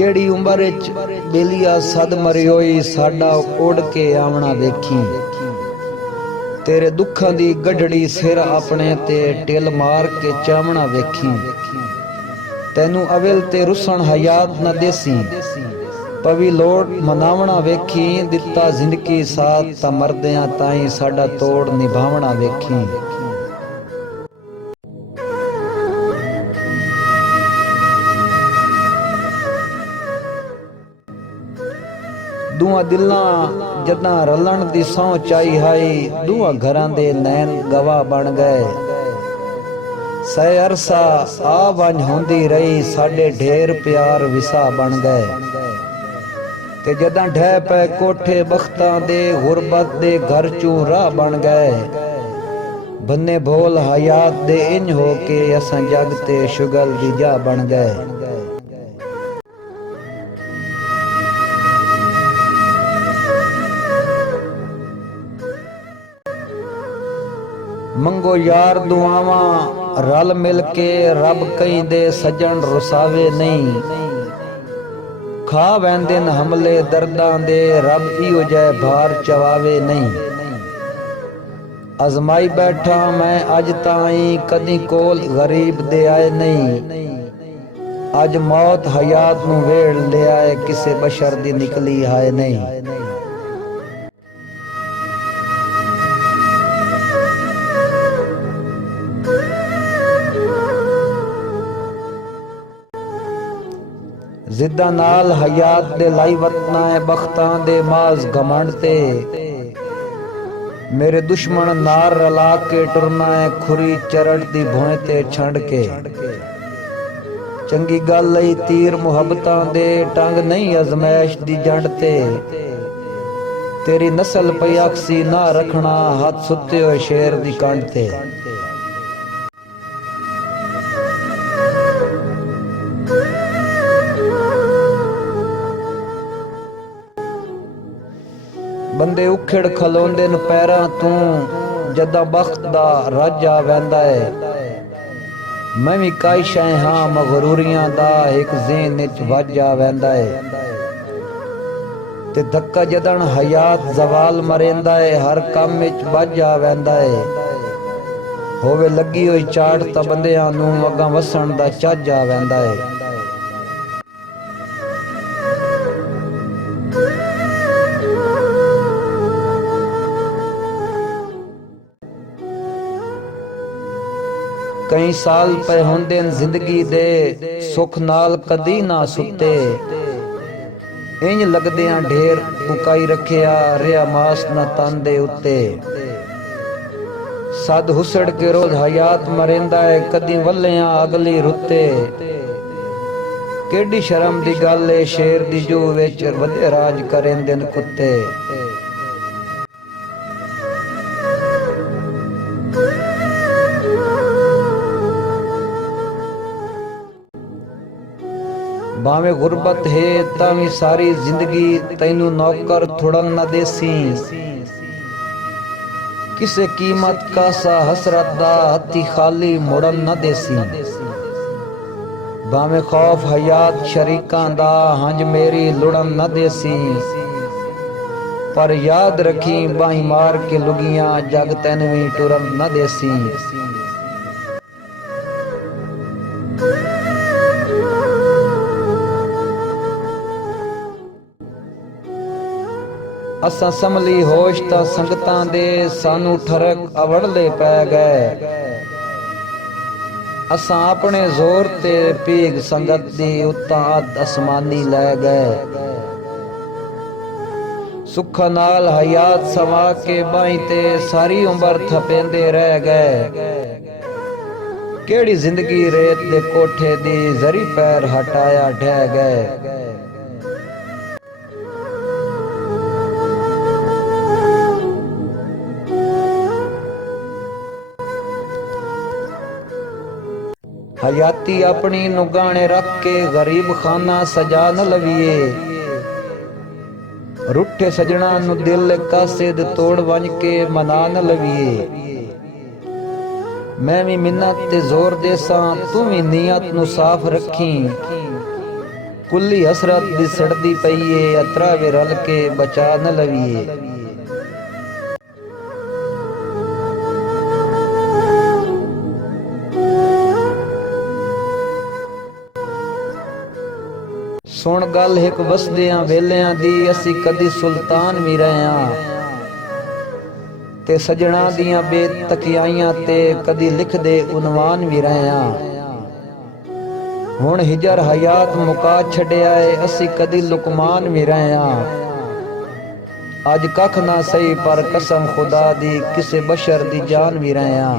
ਜਿਹੜੀ ਉਮਰ ਵਿੱਚ ਬੇਲੀਆ ਸਦ ਮਰਿਓਈ ਸਾਡਾ ਉੜ ਕੇ ਆਵਣਾ ਵੇਖੀ। ਤੇਰੇ ਦੁੱਖਾਂ ਦੀ ਗਢੜੀ ਸਿਰ ਆਪਣੇ ਤੇ ਟਿਲ ਮਾਰ ਕੇ ਚਾਵਣਾ ਵੇਖੀ। ਤੈਨੂੰ ਅਵਲ ਤੇ ਰੁਸਣ ਹਯਾਤ ਨਾ ਦੇਸੀ, ਪਵੀ ਲੋੜ ਮਨਾਵਣਾ ਵੇਖੀ। ਦਿੱਤਾ ਜ਼ਿੰਦਗੀ ਸਾਥ ਤਾਂ ਮਰਦਿਆਂ ਤਾਈਂ ਸਾਡਾ ਤੋੜ ਨਿਭਾਵਣਾ ਵੇਖੀ। दूआ दिलां जदां रलण दी सौं चाई हाई, दूआ घरां दे नैन गवाह बन गए। सै अरसा आ वंज होंदी रही, साडे ढेर प्यार विसा बन गए। ते जदां ढह पै कोठे बख्तां दे, गुरबत दे घर चूं राह बन गए। बन्ने भोल हयात दे इंज हो के असां जग ते शुगल दी जा बन गए। मंगो यार दुआवां रल मिल के, रब कई दे सजन रुसावे नहीं। खा वैंदे न हमले दर्दां दे, रब इहो जै भार चवावे नहीं। अजमाई बैठा मैं अज ताईं, कदी कोल गरीब दे आए नहीं। अज मौत हयात नूं वेड़ ले आए, किसे बशर दी निकली हाय नहीं। जिद्दा नाल हयात दे लाई वतना है, बख्तां दे माज घमंड ते। मेरे दुश्मन नार रला के टुरना है, खुरी चरड़ दी भोए ते छंड के। चंगी गल लई तीर मुहब्बतां दे, टंग नहीं अजमैश दी जंड ते। तेरी नस्ल पई अक्सी ना रखना, हाथ सुते होए शेर दी कंड ते। बंदे उखड़ खलोंदे न पैरां तूं, जदा बख्त दा राजा वैंदा है। मैं भी काई शै हां मगरूरियां दा, एक ज़हन विच वाजा वैंदा है। ते धक्का जदन हयात जवाल मरेंदा है, हर काम विच बाजा वैंदा है। होवे लगी होई चाट तां बंदियां नूं अगां वसण दा चाजा वैंदा है। कई साल पे होंदे जिंदगी दे, सुख नाल कदी ना सुते। इंज लगदियां ढेर मुकाई रखिया, रिया मास ना तन दे उत्ते। सद हुसड़ के रोज हयात मरेंदा है, कदी वल्लियां अगली रुते। केडी शर्म दी गल है, शेर दी जू विच वधे राज करेंदे न कुत्ते। भावे गुरबत है तावी सारी जिंदगी, तैनू नौकर थुड़न न देसी। किसे कीमत कासा हसरत दा, हथी खाली मुड़न न देसी। भावे खौफ हयात शरीकां दा, हंज मेरी लुड़न न देसी। पर याद रखी बाही मार के लुगियां, जग तैन भी टुरन न देसी। असां संभली होश तां संगतां दे, सानू ठरक अवड़ले पै गए। असां अपने जोर ते पीग संगत दी, उत्तां अद असमानी लै गए। सुखा नाल हयात सवा के बाहीं ते, सारी उम्र थपेंदे रह गए। केड़ी जिंदगी रेत दे कोठे दी, जरी पैर हटाया ढह गए। हयाती अपनी नुगाने रख के, गरीब खाना सजा न लविए। रुठे सजना नु दिल कासे दे तोड़ वंज के, मना न लविए। मैं भी मिन्नत ते जोर देसां, तू भी नीयत नु साफ रखी। ਕੁੱਲੀ ਹਸਰਤ ਦੀ ਸੜਦੀ ਪਈਏ ਅਤਰਾ ਵੇ ਰਲ ਕੇ ਬਚਾ ਨ ਲਵੀਏ। ਸੁਣ ਗੱਲ ਇੱਕ ਵਸਦਿਆਂ ਵੇਲਿਆਂ ਦੀ, ਅਸੀਂ ਕਦੀ ਸੁਲਤਾਨ ਵੀ ਰਹੇ ਆਂ ਤੇ ਸਜਣਾ ਦੀਆਂ ਬੇਤਕਿਆਈਆਂ ਤੇ ਕਦੀ ਲਿਖਦੇ ਉਨਵਾਨ ਵੀ ਰਹੇ ਆਂ। ਹੁਣ ਹਿਜਰ ਹਯਾਤ ਮੁਕਾ ਛੱਡਿਆ ਏ, ਅਸੀਂ ਕਦੀ ਲੁਕਮਾਨ ਵੀ ਰਹੇ ਆਂ। ਅੱਜ ਕੱਖ ਨਾ ਸਹੀ ਪਰ ਕਸਮ ਖੁਦਾ ਦੀ ਕਿਸੇ ਬਸ਼ਰ ਦੀ ਜਾਨ ਵੀ ਰਹੇ ਆਂ।